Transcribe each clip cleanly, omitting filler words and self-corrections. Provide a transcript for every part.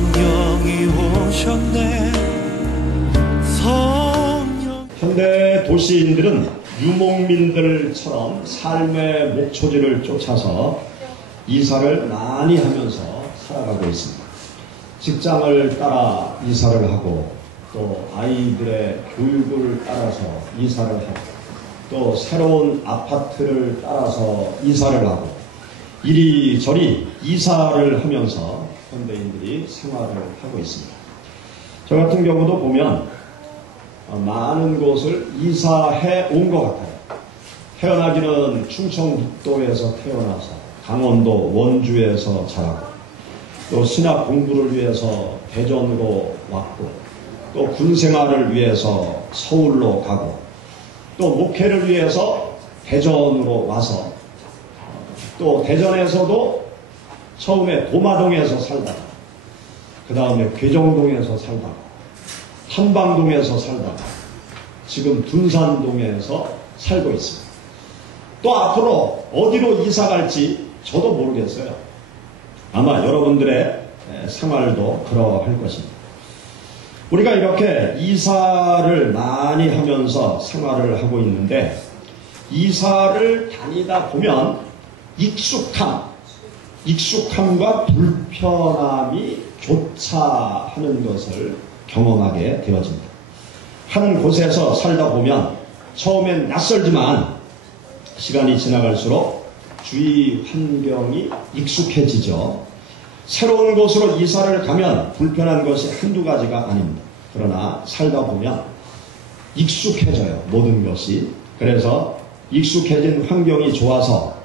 성령이 오셨네. 현대 도시인들은 유목민들처럼 삶의 목초지를 쫓아서 이사를 많이 하면서 살아가고 있습니다. 직장을 따라 이사를 하고, 또 아이들의 교육을 따라서 이사를 하고, 또 새로운 아파트를 따라서 이사를 하고, 이리저리 이사를 하면서 현대인들이 생활을 하고 있습니다. 저 같은 경우도 보면 많은 곳을 이사해 온 것 같아요. 태어나기는 충청북도에서 태어나서 강원도 원주에서 자라고, 또 신학 공부를 위해서 대전으로 왔고, 또 군생활을 위해서 서울로 가고, 또 목회를 위해서 대전으로 와서, 또 대전에서도 처음에 도마동에서 살다가, 그 다음에 괴정동에서 살다가, 한방동에서 살다가, 지금 둔산동에서 살고 있습니다. 또 앞으로 어디로 이사 갈지 저도 모르겠어요. 아마 여러분들의 생활도 그러할 것입니다. 우리가 이렇게 이사를 많이 하면서 생활을 하고 있는데, 이사를 다니다 보면 익숙함과 불편함이 교차하는 것을 경험하게 되어집니다. 한 곳에서 살다 보면 처음엔 낯설지만 시간이 지나갈수록 주위 환경이 익숙해지죠. 새로운 곳으로 이사를 가면 불편한 것이 한두 가지가 아닙니다. 그러나 살다 보면 익숙해져요, 모든 것이. 그래서 익숙해진 환경이 좋아서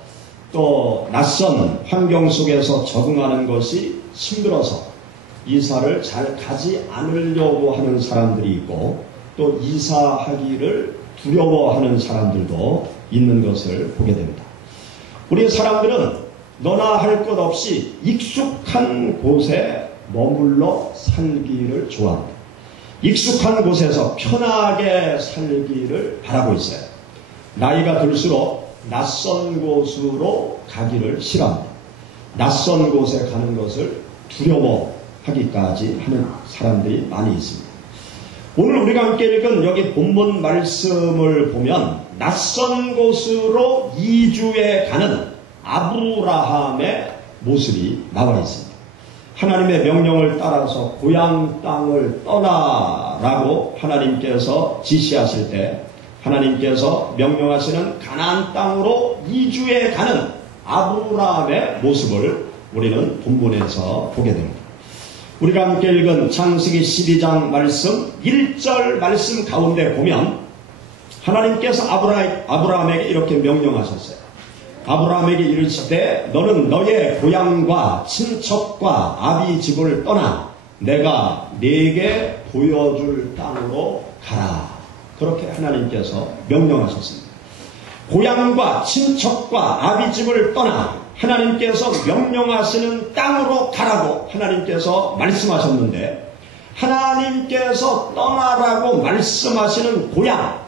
또 낯선 환경 속에서 적응하는 것이 힘들어서 이사를 잘 가지 않으려고 하는 사람들이 있고, 또 이사하기를 두려워하는 사람들도 있는 것을 보게 됩니다. 우리 사람들은 너나 할 것 없이 익숙한 곳에 머물러 살기를 좋아합니다. 익숙한 곳에서 편하게 살기를 바라고 있어요. 나이가 들수록 낯선 곳으로 가기를 싫어합니다. 낯선 곳에 가는 것을 두려워하기까지 하는 사람들이 많이 있습니다. 오늘 우리가 함께 읽은 여기 본문 말씀을 보면 낯선 곳으로 이주해 가는 아브라함의 모습이 나와 있습니다. 하나님의 명령을 따라서 고향 땅을 떠나라고 하나님께서 지시하실 때, 하나님께서 명령하시는 가나안 땅으로 이주해 가는 아브라함의 모습을 우리는 본문에서 보게 됩니다. 우리가 함께 읽은 창세기 12장 말씀 1절 말씀 가운데 보면 하나님께서 아브라함에게 이렇게 명령하셨어요. 아브라함에게 이르시되 너는 너의 고향과 친척과 아비 집을 떠나 내가 네게 보여줄 땅으로 가라. 그렇게 하나님께서 명령하셨습니다. 고향과 친척과 아비 집을 떠나 하나님께서 명령하시는 땅으로 가라고 하나님께서 말씀하셨는데, 하나님께서 떠나라고 말씀하시는 고향,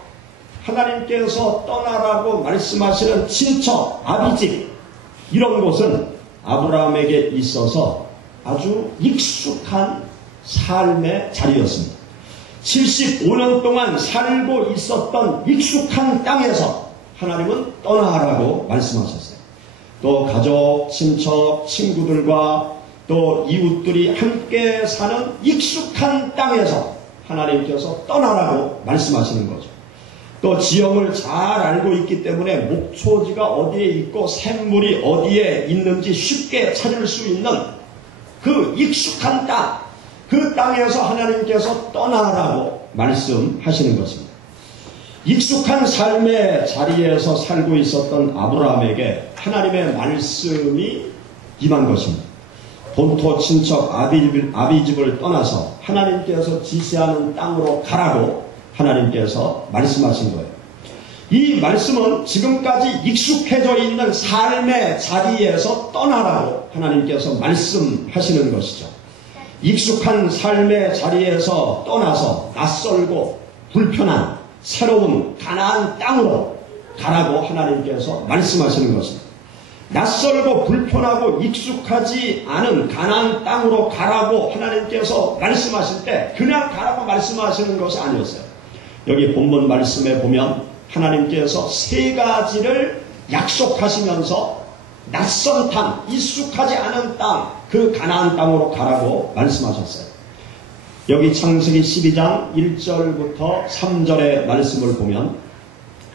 하나님께서 떠나라고 말씀하시는 친척, 아비집, 이런 곳은 아브라함에게 있어서 아주 익숙한 삶의 자리였습니다. 75년 동안 살고 있었던 익숙한 땅에서 하나님은 떠나라고 말씀하셨어요. 또 가족, 친척, 친구들과 또 이웃들이 함께 사는 익숙한 땅에서 하나님께서 떠나라고 말씀하시는 거죠. 또 지형을 잘 알고 있기 때문에 목초지가 어디에 있고 샘물이 어디에 있는지 쉽게 찾을 수 있는 그 익숙한 땅, 그 땅에서 하나님께서 떠나라고 말씀하시는 것입니다. 익숙한 삶의 자리에서 살고 있었던 아브라함에게 하나님의 말씀이 임한 것입니다. 본토 친척 아비집을 떠나서 하나님께서 지시하는 땅으로 가라고 하나님께서 말씀하신 거예요. 이 말씀은 지금까지 익숙해져 있는 삶의 자리에서 떠나라고 하나님께서 말씀하시는 것이죠. 익숙한 삶의 자리에서 떠나서 낯설고 불편한 새로운 가나안 땅으로 가라고 하나님께서 말씀하시는 것입니다. 낯설고 불편하고 익숙하지 않은 가나안 땅으로 가라고 하나님께서 말씀하실 때 그냥 가라고 말씀하시는 것이 아니었어요. 여기 본문 말씀에 보면 하나님께서 세 가지를 약속하시면서 낯선 땅, 익숙하지 않은 땅, 그 가나안 땅으로 가라고 말씀하셨어요. 여기 창세기 12장 1절부터 3절의 말씀을 보면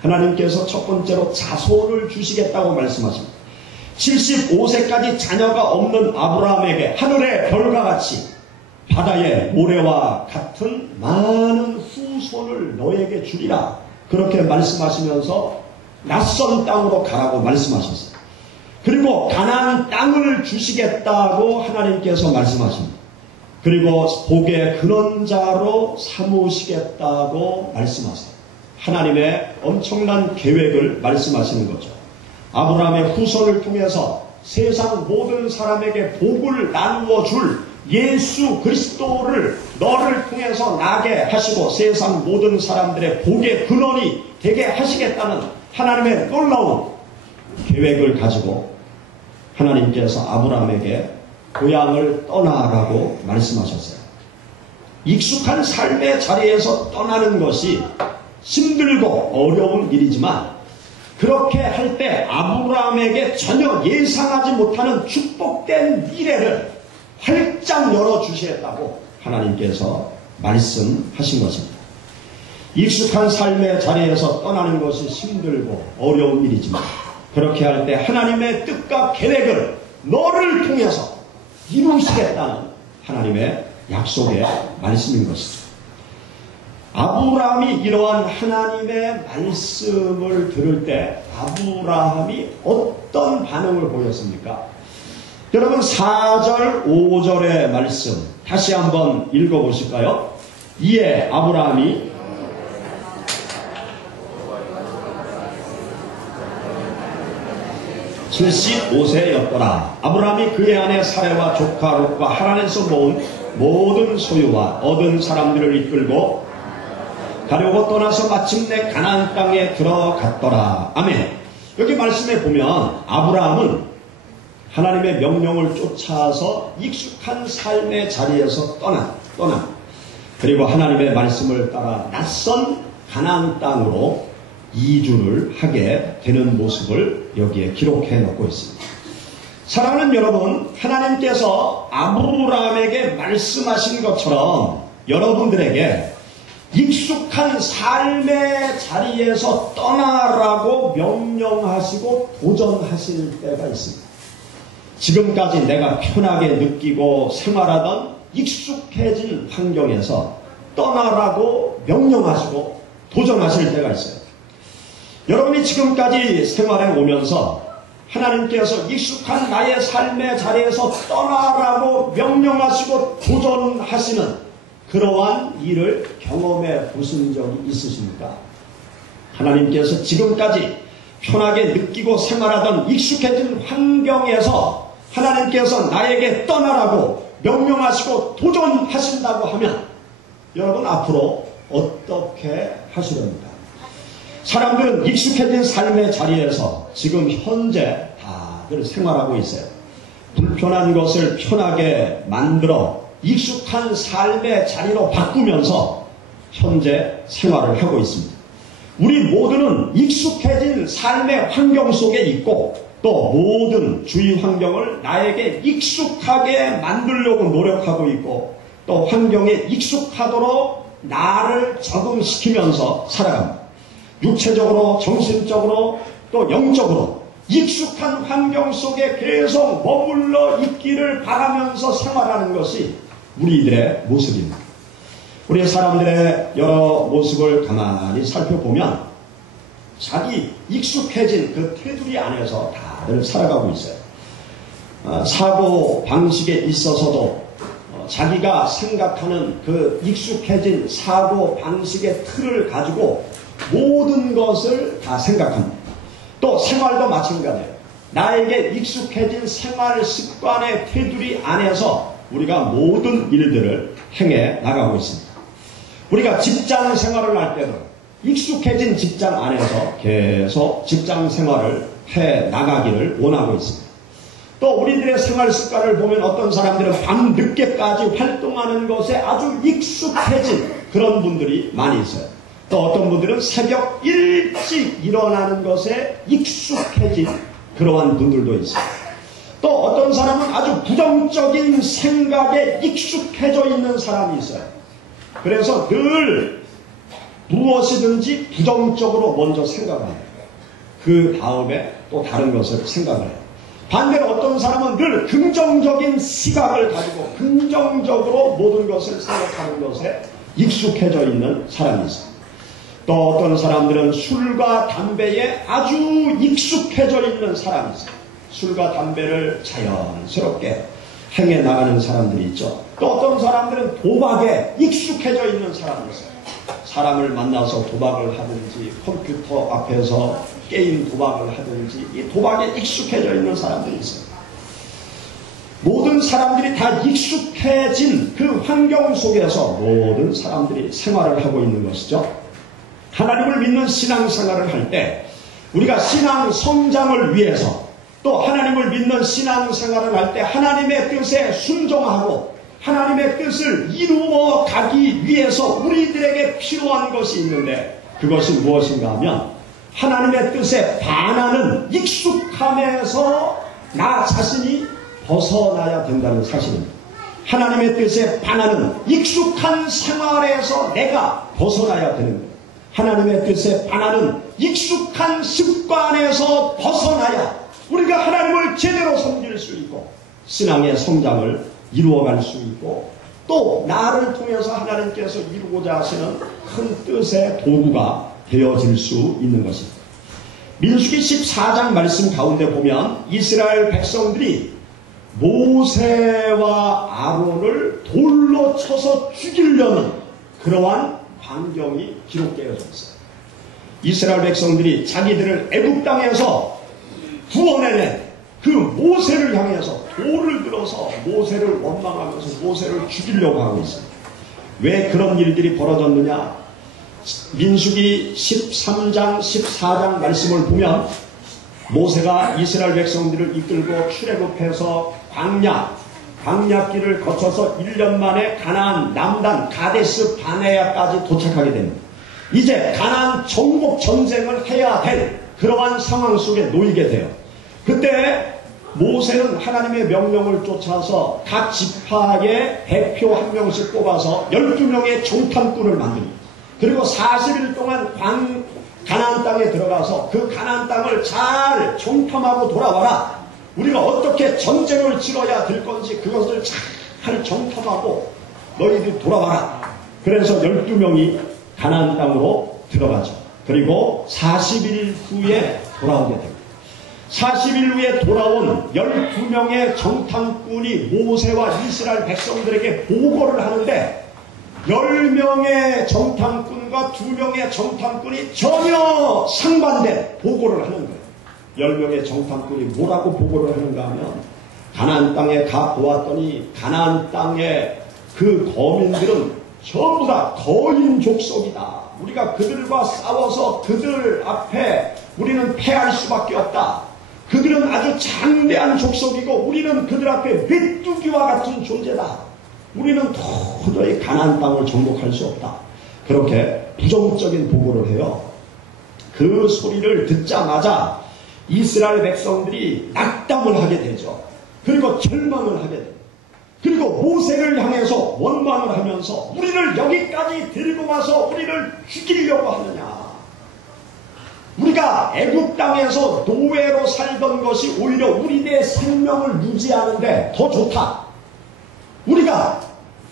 하나님께서 첫 번째로 자손을 주시겠다고 말씀하십니다. 75세까지 자녀가 없는 아브라함에게 하늘의 별과 같이 바다의 모래와 같은 많은 후손을 너에게 주리라. 그렇게 말씀하시면서 낯선 땅으로 가라고 말씀하셨어요. 그리고 가나안 땅을 주시겠다고 하나님께서 말씀하십니다. 그리고 복의 근원자로 삼으시겠다고 말씀하세요. 하나님의 엄청난 계획을 말씀하시는 거죠. 아브라함의 후손을 통해서 세상 모든 사람에게 복을 나누어 줄 예수 그리스도를 너를 통해서 나게 하시고 세상 모든 사람들의 복의 근원이 되게 하시겠다는 하나님의 놀라운 계획을 가지고 하나님께서 아브라함에게 고향을 떠나라고 말씀하셨어요. 익숙한 삶의 자리에서 떠나는 것이 힘들고 어려운 일이지만 그렇게 할 때 아브라함에게 전혀 예상하지 못하는 축복된 미래를 활짝 열어주시겠다고 하나님께서 말씀하신 것입니다. 익숙한 삶의 자리에서 떠나는 것이 힘들고 어려운 일이지만 그렇게 할 때 하나님의 뜻과 계획을 너를 통해서 이루시겠다는 하나님의 약속의 말씀인 것이죠. 아브라함이 이러한 하나님의 말씀을 들을 때 아브라함이 어떤 반응을 보였습니까? 여러분 4절 5절의 말씀 다시 한번 읽어보실까요? 이에 아브라함이 (75세였더라) 아브라함이 그의 아내 사레와 조카 롯과 하란에서 모은 모든 소유와 얻은 사람들을 이끌고 가려고 떠나서 마침내 가나안 땅에 들어갔더라. 아멘. 여기 말씀에 보면 아브라함은 하나님의 명령을 쫓아서 익숙한 삶의 자리에서 떠나 그리고 하나님의 말씀을 따라 낯선 가나안 땅으로 이주를 하게 되는 모습을 여기에 기록해 놓고 있습니다. 사랑하는 여러분, 하나님께서 아브라함에게 말씀하신 것처럼 여러분들에게 익숙한 삶의 자리에서 떠나라고 명령하시고 도전하실 때가 있습니다. 지금까지 내가 편하게 느끼고 생활하던 익숙해진 환경에서 떠나라고 명령하시고 도전하실 때가 있어요. 여러분이 지금까지 생활해 오면서 하나님께서 익숙한 나의 삶의 자리에서 떠나라고 명령하시고 도전하시는 그러한 일을 경험해 보신 적이 있으십니까? 하나님께서 지금까지 편하게 느끼고 생활하던 익숙해진 환경에서 하나님께서 나에게 떠나라고 명령하시고 도전하신다고 하면 여러분 앞으로 어떻게 하시렵니까? 사람들은 익숙해진 삶의 자리에서 지금 현재 다들 생활하고 있어요. 불편한 것을 편하게 만들어 익숙한 삶의 자리로 바꾸면서 현재 생활을 하고 있습니다. 우리 모두는 익숙해진 삶의 환경 속에 있고 또 모든 주위 환경을 나에게 익숙하게 만들려고 노력하고 있고 또 환경에 익숙하도록 나를 적응시키면서 살아갑니다. 육체적으로, 정신적으로, 또 영적으로 익숙한 환경 속에 계속 머물러 있기를 바라면서 생활하는 것이 우리들의 모습입니다. 우리 사람들의 여러 모습을 가만히 살펴보면 자기 익숙해진 그 테두리 안에서 다들 살아가고 있어요. 사고 방식에 있어서도 자기가 생각하는 그 익숙해진 사고 방식의 틀을 가지고 모든 것을 다 생각합니다. 또 생활도 마찬가지예요. 나에게 익숙해진 생활 습관의 테두리 안에서 우리가 모든 일들을 행해 나가고 있습니다. 우리가 직장 생활을 할 때도 익숙해진 직장 안에서 계속 직장 생활을 해 나가기를 원하고 있습니다. 또 우리들의 생활 습관을 보면 어떤 사람들은 밤 늦게까지 활동하는 것에 아주 익숙해진 그런 분들이 많이 있어요. 또 어떤 분들은 새벽 일찍 일어나는 것에 익숙해진 그러한 분들도 있어요. 또 어떤 사람은 아주 부정적인 생각에 익숙해져 있는 사람이 있어요. 그래서 늘 무엇이든지 부정적으로 먼저 생각을 해요. 그 다음에 또 다른 것을 생각을 해요. 반대로 어떤 사람은 늘 긍정적인 시각을 가지고 긍정적으로 모든 것을 생각하는 것에 익숙해져 있는 사람이 있어요. 또 어떤 사람들은 술과 담배에 아주 익숙해져 있는 사람이 있어요. 술과 담배를 자연스럽게 행해 나가는 사람들이 있죠. 또 어떤 사람들은 도박에 익숙해져 있는 사람이 있어요. 사람을 만나서 도박을 하든지 컴퓨터 앞에서 게임 도박을 하든지 이 도박에 익숙해져 있는 사람들이 있어요. 모든 사람들이 다 익숙해진 그 환경 속에서 모든 사람들이 생활을 하고 있는 것이죠. 하나님을 믿는 신앙생활을 할 때 우리가 신앙 성장을 위해서 또 하나님을 믿는 신앙생활을 할 때 하나님의 뜻에 순종하고 하나님의 뜻을 이루어 가기 위해서 우리들에게 필요한 것이 있는데 그것이 무엇인가 하면 하나님의 뜻에 반하는 익숙함에서 나 자신이 벗어나야 된다는 사실입니다. 하나님의 뜻에 반하는 익숙한 생활에서 내가 벗어나야 되는 거예요. 하나님의 뜻에 반하는 익숙한 습관에서 벗어나야 우리가 하나님을 제대로 섬길 수 있고 신앙의 성장을 이루어갈 수 있고 또 나를 통해서 하나님께서 이루고자 하시는 큰 뜻의 도구가 되어질 수 있는 것입니다. 민수기 14장 말씀 가운데 보면 이스라엘 백성들이 모세와 아론을 돌로 쳐서 죽이려는 그러한 광경이 기록되어져 있어요. 이스라엘 백성들이 자기들을 애굽 땅에서 구원해낸 그 모세를 향해서 돌을 들어서 모세를 원망하면서 모세를 죽이려고 하고 있습니다. 왜 그런 일들이 벌어졌느냐? 민수기 13장 14장 말씀을 보면 모세가 이스라엘 백성들을 이끌고 출애굽해서 광야길을 거쳐서 1년 만에 가나안 남단 가데스 바네아까지 도착하게 됩니다. 이제 가나안 정복 전쟁을 해야 될 그러한 상황 속에 놓이게 돼요. 그때 모세는 하나님의 명령을 쫓아서 각 지파의 대표 한 명씩 뽑아서 12명의 정탐꾼을 만듭니다. 그리고 40일 동안 가나안 땅에 들어가서 그 가나안 땅을 잘 정탐하고 돌아와라. 우리가 어떻게 전쟁을 치러야 될 건지 그것을 잘 정탐하고 너희들 돌아와라. 그래서 12명이 가나안 땅으로 들어가죠. 그리고 40일 후에 돌아오게 됩니다. 40일 후에 돌아온 12명의 정탐꾼이 모세와 이스라엘 백성들에게 보고를 하는데 10명의 정탐꾼과 2명의 정탐꾼이 전혀 상반된 보고를 하는 거예요. 10명의 정탐꾼이 뭐라고 보고를 하는가 하면 가나안 땅에 가 보았더니 가나안 땅의 그 거민들은 전부 다 거인 족속이다. 우리가 그들과 싸워서 그들 앞에 우리는 패할 수밖에 없다. 그들은 아주 장대한 족속이고 우리는 그들 앞에 메뚜기와 같은 존재다. 우리는 도저히 가나안 땅을 정복할 수 없다. 그렇게 부정적인 보고를 해요. 그 소리를 듣자마자 이스라엘 백성들이 낙담을 하게 되죠. 그리고 절망을 하게 됩니다. 그리고 모세를 향해서 원망을 하면서 우리를 여기까지 데리고 와서 우리를 죽이려고 하느냐. 우리가 애굽 땅에서 노예로 살던 것이 오히려 우리의 생명을 유지하는데 더 좋다. 우리가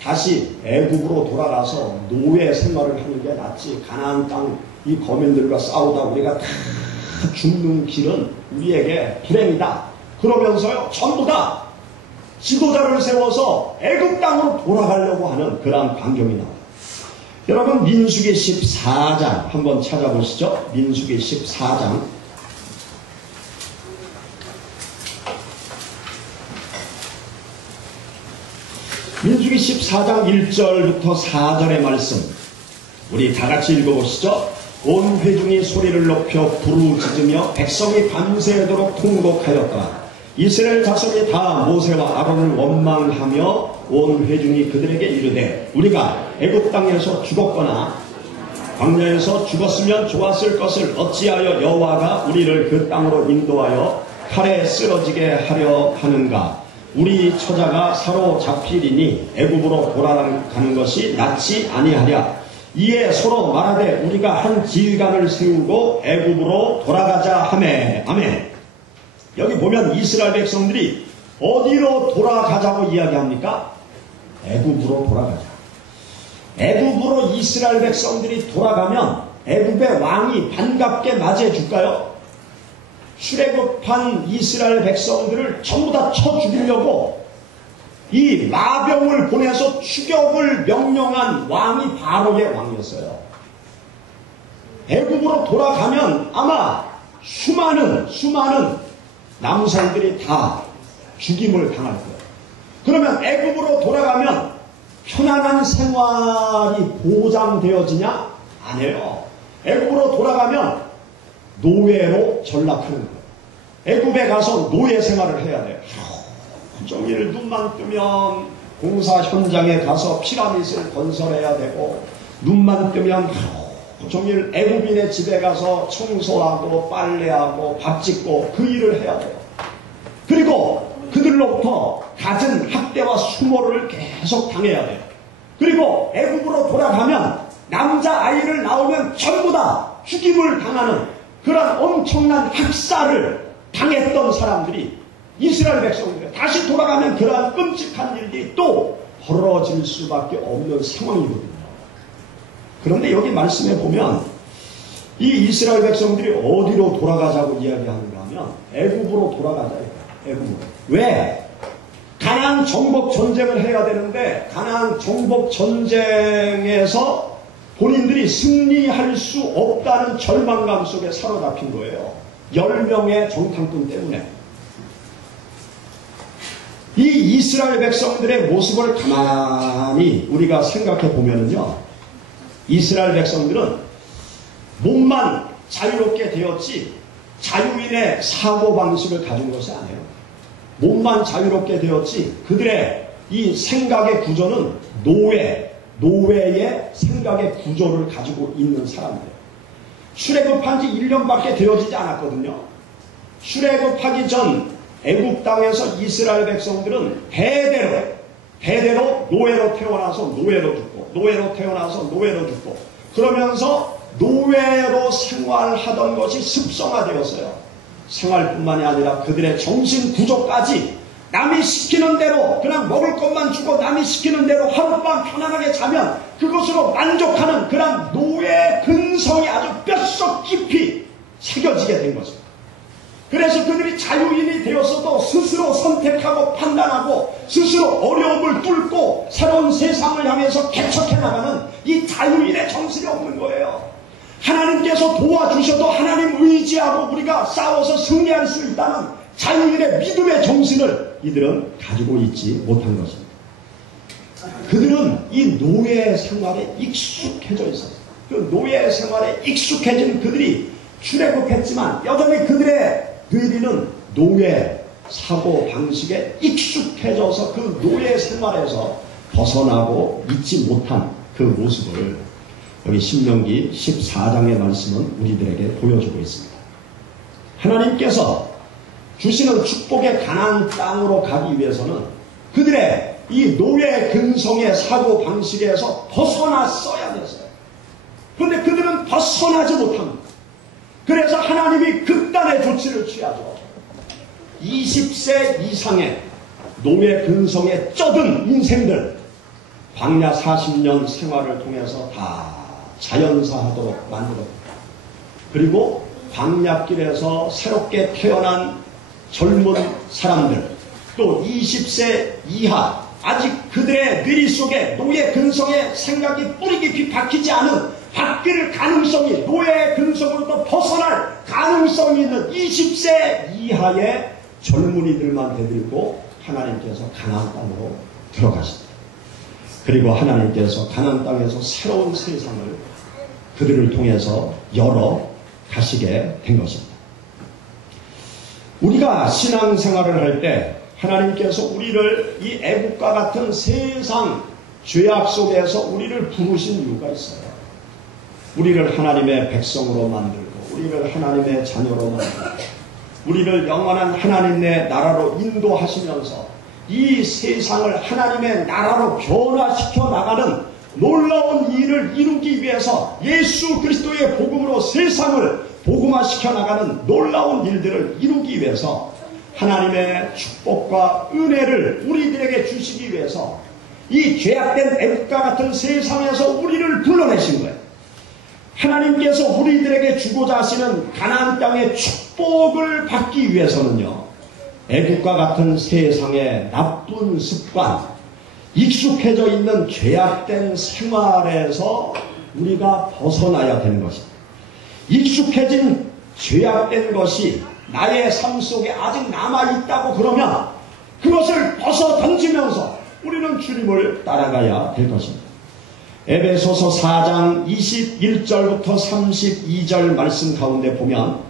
다시 애굽으로 돌아가서 노예 생활을 하는 게 낫지. 가나안 땅 이 거민들과 싸우다 우리가 다 죽는 길은 우리에게 불행이다. 그러면서요 전부 다 지도자를 세워서 애굽 땅으로 돌아가려고 하는 그러한 광경이 나와요. 여러분 민수기 14장 한번 찾아보시죠. 민수기 14장 민수기 14장 1절부터 4절의 말씀 우리 다같이 읽어보시죠. 온 회중이 소리를 높여 부르짖으며 백성이 밤새도록 통곡하였더라. 이스라엘 자손이 다 모세와 아론을 원망하며 온 회중이 그들에게 이르되 우리가 애굽 땅에서 죽었거나 광야에서 죽었으면 좋았을 것을 어찌하여 여호와가 우리를 그 땅으로 인도하여 칼에 쓰러지게 하려 하는가. 우리 처자가 사로잡히리니 애굽으로 돌아가는 것이 낫지 아니하랴. 이에 서로 말하되 우리가 한 지휘관을 세우고 애굽으로 돌아가자 하매. 아멘. 여기 보면 이스라엘 백성들이 어디로 돌아가자고 이야기합니까? 애굽으로 돌아가자. 애굽으로 이스라엘 백성들이 돌아가면 애굽의 왕이 반갑게 맞이해 줄까요? 출애굽한 이스라엘 백성들을 전부 다 쳐 죽이려고 이 마병을 보내서 추격을 명령한 왕이 바로의 왕이었어요. 애굽으로 돌아가면 아마 수많은 남성들이 다 죽임을 당할 거예요. 그러면 애굽으로 돌아가면 편안한 생활이 보장되어지냐? 아니에요. 애굽으로 돌아가면 노예로 전락하는 거예요. 애굽에 가서 노예 생활을 해야 돼요. 종일 눈만 뜨면 공사 현장에 가서 피라밋을 건설해야 되고, 눈만 뜨면 종일 애굽인의 집에 가서 청소하고 빨래하고 밥 짓고 그 일을 해야 돼요. 그리고 그들로부터 갖은 학대와 수모를 계속 당해야 돼요. 그리고 애굽으로 돌아가면 남자아이를 낳으면 전부 다 죽임을 당하는 그런 엄청난 학살을 당했던 사람들이 이스라엘 백성들, 다시 돌아가면 그러한 끔찍한 일이 또 벌어질 수밖에 없는 상황이거든요. 그런데 여기 말씀에 보면 이 이스라엘 백성들이 어디로 돌아가자고 이야기하는가 하면 애굽으로 돌아가자. 애굽으로. 왜? 가나안 정복 전쟁을 해야 되는데 가나안 정복 전쟁에서 본인들이 승리할 수 없다는 절망감 속에 사로잡힌 거예요. 10명의 정탐꾼 때문에. 이 이스라엘 백성들의 모습을 가만히 우리가 생각해 보면은요, 이스라엘 백성들은 몸만 자유롭게 되었지 자유인의 사고방식을 가진 것이 아니에요. 몸만 자유롭게 되었지 그들의 이 생각의 구조는 노예의 생각의 구조를 가지고 있는 사람들이에요. 출애굽한 지 1년밖에 되어지지 않았거든요. 출애굽하기 전 애굽 땅에서 이스라엘 백성들은 대대로 노예로 태어나서 노예로 죽고, 노예로 태어나서 노예로 죽고, 그러면서 노예로 생활하던 것이 습성화되었어요. 생활뿐만이 아니라 그들의 정신 구조까지 남이 시키는 대로 그냥 먹을 것만 주고 남이 시키는 대로 하룻밤 편안하게 자면 그것으로 만족하는 그런 노예 근성이 아주 뼛속 깊이 새겨지게 된 것입니다. 그래서 그들이 자유인이 되었어도 스스로 선택하고 판단하고 스스로 어려움을 뚫고 새로운 세상을 향해서 개척해 나가는 이 자유인의 정신이 없는 거예요. 하나님께서 도와주셔도 하나님 의지하고 우리가 싸워서 승리할 수 있다는 자유인의 믿음의 정신을 이들은 가지고 있지 못한 것입니다. 그들은 이 노예 생활에 익숙해져 있었어요. 그 노예 생활에 익숙해진 그들이 출애굽했지만 여전히 그들의 뇌리는 노예 사고 방식에 익숙해져서 그 노예 생활에서 벗어나고 있지 못한 그 모습을 여기 신명기 14장의 말씀은 우리들에게 보여주고 있습니다. 하나님께서 주시는 축복의 가나안 땅으로 가기 위해서는 그들의 이 노예 근성의 사고 방식에서 벗어났어야 됐어요. 그런데 그들은 벗어나지 못합니다. 그래서 하나님이 극단의 조치를 취하죠. 20세 이상의 노예 근성에 쩌든 인생들 광야 40년 생활을 통해서 다 자연사하도록 만들었다. 그리고 광야길에서 새롭게 태어난 젊은 사람들, 또 20세 이하 아직 그들의 뇌리 속에 노예 근성의 생각이 뿌리 깊이 박히지 않은 바뀔 가능성이, 노예 근성으로부터 벗어날 가능성이 있는 20세 이하의 젊은이들만 데리고 하나님께서 가나안 땅으로 들어가십니다. 그리고 하나님께서 가나안 땅에서 새로운 세상을 그들을 통해서 열어 가시게 된 것입니다. 우리가 신앙생활을 할 때 하나님께서 우리를 이 애국과 같은 세상 죄악 속에서 우리를 부르신 이유가 있어요. 우리를 하나님의 백성으로 만들고 우리를 하나님의 자녀로 만들고 우리를 영원한 하나님의 나라로 인도하시면서 이 세상을 하나님의 나라로 변화시켜 나가는 놀라운 일을 이루기 위해서 예수 그리스도의 복음으로 세상을 복음화시켜 나가는 놀라운 일들을 이루기 위해서 하나님의 축복과 은혜를 우리들에게 주시기 위해서 이 죄악된 애국과 같은 세상에서 우리를 불러내신 거예요. 하나님께서 우리들에게 주고자 하시는 가나안 땅의 축복을 받기 위해서는요, 애국과 같은 세상의 나쁜 습관, 익숙해져 있는 죄악된 생활에서 우리가 벗어나야 되는 것입니다. 익숙해진 죄악된 것이 나의 삶 속에 아직 남아있다고 그러면 그것을 벗어 던지면서 우리는 주님을 따라가야 될 것입니다. 에베소서 4장 21절부터 32절 말씀 가운데 보면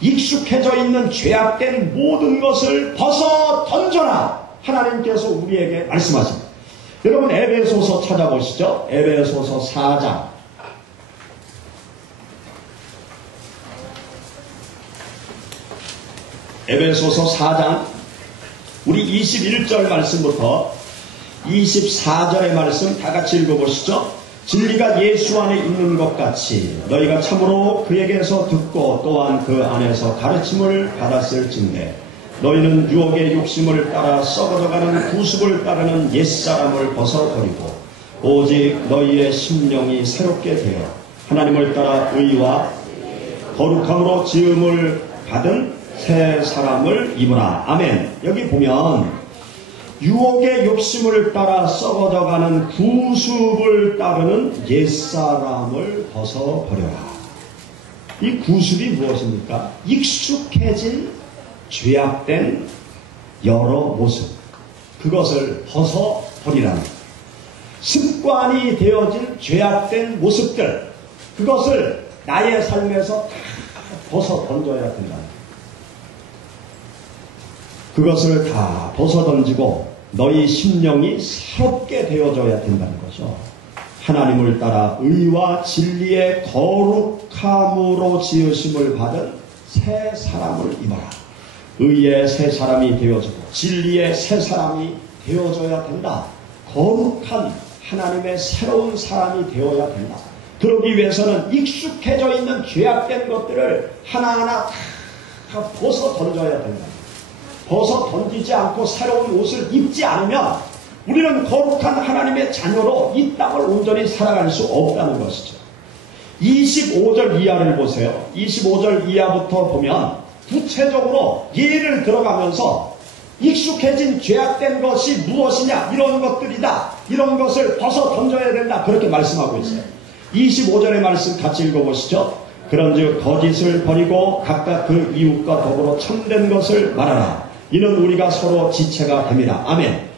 익숙해져 있는 죄악된 모든 것을 벗어 던져라 하나님께서 우리에게 말씀하십니다. 여러분 에베소서 찾아보시죠. 에베소서 4장 에베소서 4장 우리 21절 말씀부터 24절의 말씀 다 같이 읽어보시죠. 진리가 예수 안에 있는 것 같이 너희가 참으로 그에게서 듣고 또한 그 안에서 가르침을 받았을진대 너희는 유혹의 욕심을 따라 썩어져가는 구습을 따르는 옛사람을 벗어버리고 오직 너희의 심령이 새롭게 되어 하나님을 따라 의와 거룩함으로 지음을 받은 새 사람을 입으라. 아멘. 여기 보면 유혹의 욕심을 따라 썩어져가는 구습을 따르는 옛사람을 벗어버려라. 이 구습이 무엇입니까? 익숙해진 죄악된 여러 모습, 그것을 벗어버리라는 거예요. 습관이 되어진 죄악된 모습들, 그것을 나의 삶에서 다 벗어 던져야 된다는 거예요. 그것을 다 벗어던지고 너희 심령이 새롭게 되어져야 된다는 거죠. 하나님을 따라 의와 진리의 거룩함으로 지으심을 받은 새 사람을 입어라. 의의 새 사람이 되어지고 진리의 새 사람이 되어져야 된다. 거룩한 하나님의 새로운 사람이 되어야 된다. 그러기 위해서는 익숙해져 있는 죄악된 것들을 하나하나 다 벗어 던져야 된다. 벗어 던지지 않고 새로운 옷을 입지 않으면 우리는 거룩한 하나님의 자녀로 이 땅을 온전히 살아갈 수 없다는 것이죠. 25절 이하를 보세요. 25절 이하부터 보면 구체적으로 예를 들어가면서 익숙해진 죄악된 것이 무엇이냐, 이런 것들이다, 이런 것을 벗어 던져야 된다, 그렇게 말씀하고 있어요. 25절의 말씀 같이 읽어보시죠. 그런즉 거짓을 버리고 각각 그 이웃과 더불어 참된 것을 말하라. 이는 우리가 서로 지체가 됨이라. 아멘.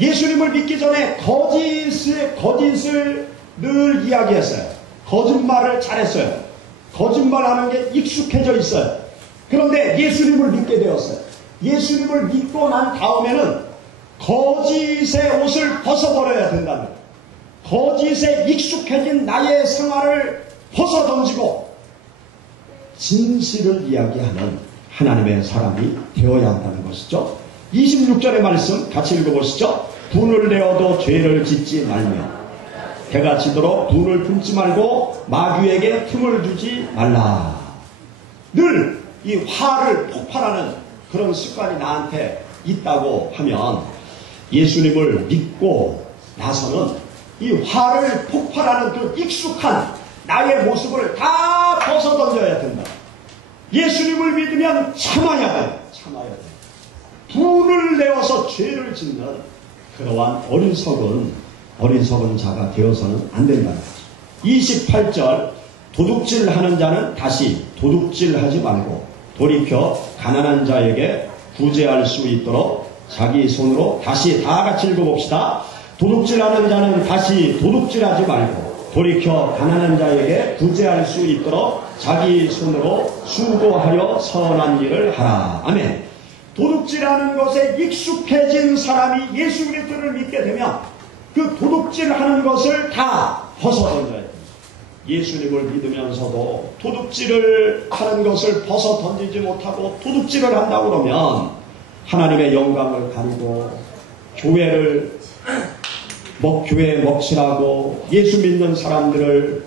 예수님을 믿기 전에 거짓을 늘 이야기했어요. 거짓말을 잘했어요. 거짓말하는 게 익숙해져 있어요. 그런데 예수님을 믿게 되었어요. 예수님을 믿고 난 다음에는 거짓의 옷을 벗어버려야 된다는 거예요. 거짓에 익숙해진 나의 생활을 벗어던지고 진실을 이야기하는 하나님의 사람이 되어야 한다는 것이죠. 26절의 말씀 같이 읽어보시죠. 분을 내어도 죄를 짓지 말며 해가 지도록 분을 품지 말고 마귀에게 틈을 주지 말라. 늘 이 화를 폭발하는 그런 습관이 나한테 있다고 하면 예수님을 믿고 나서는 이 화를 폭발하는 그 익숙한 나의 모습을 다 벗어던져야 된다. 예수님을 믿으면 참아야 돼. 참아야 돼. 분을 내어서 죄를 짓는 그러한 어리석은 자가 되어서는 안 된다는 거죠. 28절 도둑질하는 자는 다시 도둑질하지 말고 돌이켜 가난한 자에게 구제할 수 있도록 자기 손으로 다시 다 같이 읽어봅시다. 도둑질하는 자는 다시 도둑질하지 말고 돌이켜 가난한 자에게 구제할 수 있도록 자기 손으로 수고하여 선한 일을 하라. 아멘. 도둑질하는 것에 익숙해진 사람이 예수 그리스도를 믿게 되면 그 도둑질하는 것을 다 벗어던져야 됩니다. 예수님을 믿으면서도 도둑질을 하는 것을 벗어던지지 못하고 도둑질을 한다고 그러면 하나님의 영광을 가리고 교회 먹칠하고 예수 믿는 사람들을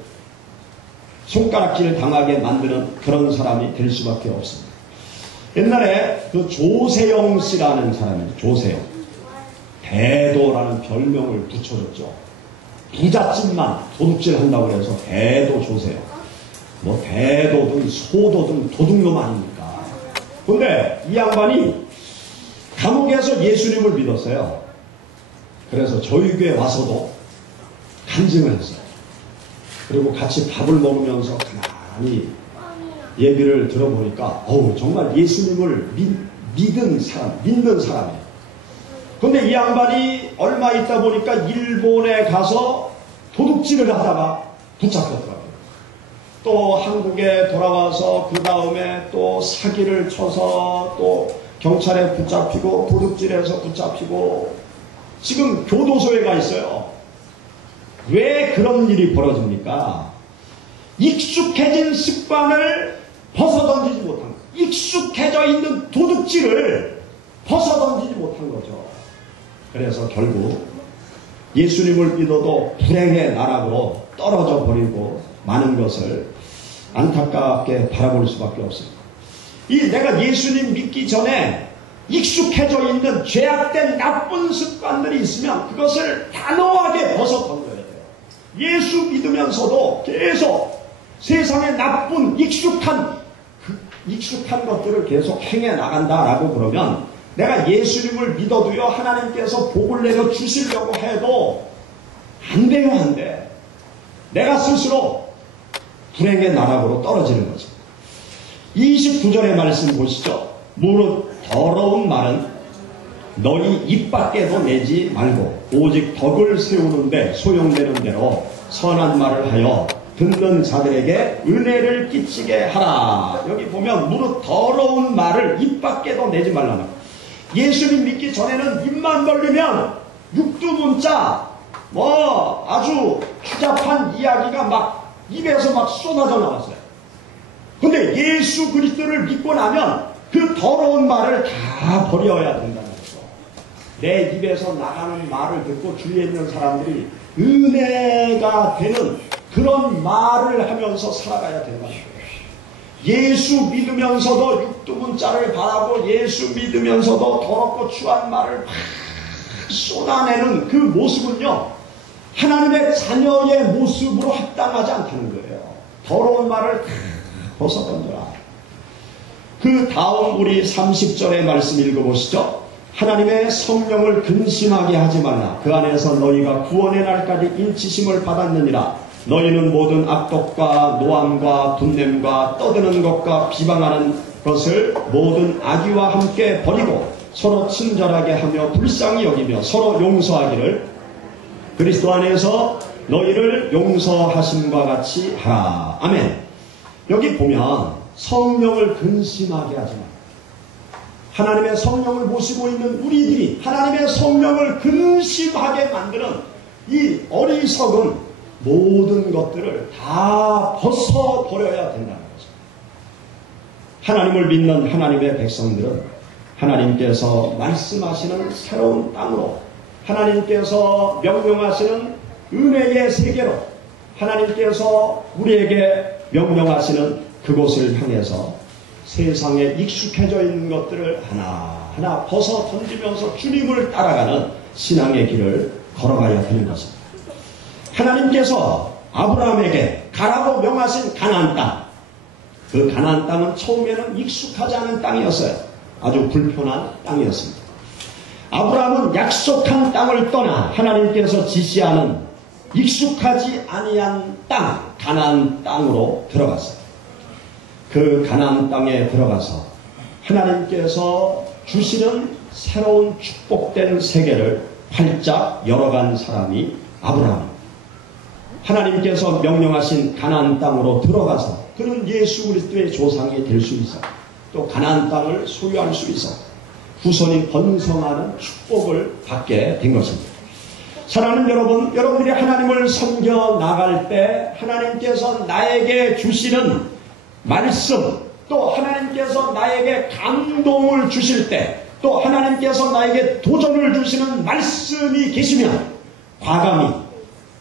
손가락질 당하게 만드는 그런 사람이 될 수밖에 없습니다. 옛날에 그 조세영 씨라는 사람이 조세영 대도라는 별명을 붙여줬죠. 부잣집만 도둑질 한다고 해서 대도 조세영. 뭐 대도든 소도든 도둑놈 아닙니까? 근데 이 양반이 감옥에서 예수님을 믿었어요. 그래서 저희 교회 와서도 간증을 했어요. 그리고 같이 밥을 먹으면서 가만히 얘기를 들어보니까 정말 예수님을 믿는 사람이에요. 근데 이 양반이 얼마 있다 보니까 일본에 가서 도둑질을 하다가 붙잡혔더라고요. 또 한국에 돌아와서 그 다음에 또 사기를 쳐서 또 경찰에 붙잡히고 도둑질해서 붙잡히고 지금 교도소에 가 있어요. 왜 그런 일이 벌어집니까? 익숙해진 습관을 벗어던지지 못한 거예요. 익숙해져 있는 도둑질을 벗어던지지 못한 거죠. 그래서 결국 예수님을 믿어도 불행의 나락으로 떨어져 버리고 많은 것을 안타깝게 바라볼 수밖에 없습니다. 내가 예수님 믿기 전에 익숙해져 있는 죄악된 나쁜 습관들이 있으면 그것을 단호하게 벗어던져야 돼요. 예수 믿으면서도 계속 세상의 나쁜 익숙한 것들을 계속 행해 나간다라고 그러면 내가 예수님을 믿어도요 하나님께서 복을 내려 주시려고 해도 안 돼요. 안 돼. 내가 스스로 불행의 나락으로 떨어지는 거죠. 29절의 말씀 보시죠. 무릇 더러운 말은 너희 입 밖에도 내지 말고 오직 덕을 세우는데 소용되는 대로 선한 말을 하여 듣는 자들에게 은혜를 끼치게 하라. 여기 보면 무릇 더러운 말을 입 밖에도 내지 말라는 거예요. 예수님 믿기 전에는 입만 벌리면 육두문자 아주 추잡한 이야기가 막 입에서 막 쏟아져 나왔어요. 근데 예수 그리스도를 믿고 나면 그 더러운 말을 다 버려야 된다는 거죠. 내 입에서 나가는 말을 듣고 주위에 있는 사람들이 은혜가 되는 그런 말을 하면서 살아가야 된다는 거예요. 예수 믿으면서도 육두문자를 바라고 예수 믿으면서도 더럽고 추한 말을 막 쏟아내는 그 모습은요 하나님의 자녀의 모습으로 합당하지 않다는 거예요. 더러운 말을 다 벗어던져라. 그 다음 우리 30절의 말씀 읽어보시죠. 하나님의 성령을 근심하게 하지 말라. 그 안에서 너희가 구원의 날까지 인치심을 받았느니라. 너희는 모든 악독과 노함과 분냄과 떠드는 것과 비방하는 것을 모든 악의와 함께 버리고 서로 친절하게 하며 불쌍히 여기며 서로 용서하기를 그리스도 안에서 너희를 용서하심과 같이 하라. 아멘. 여기 보면 성령을 근심하게 하지 마. 하나님의 성령을 모시고 있는 우리들이 하나님의 성령을 근심하게 만드는 이 어리석은 모든 것들을 다 벗어버려야 된다는 거죠. 하나님을 믿는 하나님의 백성들은 하나님께서 말씀하시는 새로운 땅으로 하나님께서 명령하시는 은혜의 세계로 하나님께서 우리에게 명령하시는 그곳을 향해서 세상에 익숙해져 있는 것들을 하나하나 벗어 던지면서 주님을 따라가는 신앙의 길을 걸어가야 되는 것입니다. 하나님께서 아브라함에게 가라고 명하신 가나안 땅, 그 가나안 땅은 처음에는 익숙하지 않은 땅이었어요. 아주 불편한 땅이었습니다. 아브라함은 약속한 땅을 떠나 하나님께서 지시하는 익숙하지 아니한 땅, 가나안 땅으로 들어갔어요. 그 가나안 땅에 들어가서 하나님께서 주시는 새로운 축복된 세계를 활짝 열어간 사람이 아브라함. 하나님께서 명령하신 가나안 땅으로 들어가서 그는 예수 그리스도의 조상이 될 수 있어. 또 가나안 땅을 소유할 수 있어. 후손이 번성하는 축복을 받게 된 것입니다. 사랑하는 여러분, 여러분들이 하나님을 섬겨 나갈 때 하나님께서 나에게 주시는 말씀, 또 하나님께서 나에게 감동을 주실 때, 또 하나님께서 나에게 도전을 주시는 말씀이 계시면 과감히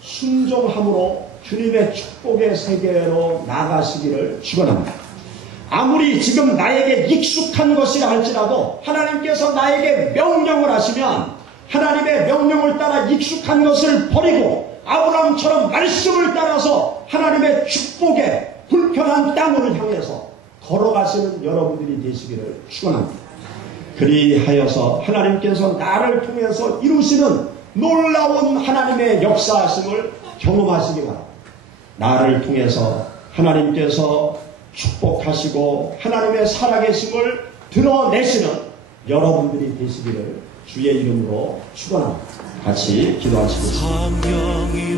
순종함으로 주님의 축복의 세계로 나가시기를 축원합니다. 아무리 지금 나에게 익숙한 것이라 할지라도 하나님께서 나에게 명령을 하시면 하나님의 명령을 따라 익숙한 것을 버리고 아브라함처럼 말씀을 따라서 하나님의 축복의 불편한 땅을 향해서 걸어가시는 여러분들이 되시기를 축원합니다. 그리하여서 하나님께서 나를 통해서 이루시는 놀라운 하나님의 역사하심을 경험하시기 바랍니다. 나를 통해서 하나님께서 축복하시고 하나님의 살아계심을 드러내시는 여러분들이 되시기를 주의 이름으로 축원합니다. 같이 기도하시겠습니다.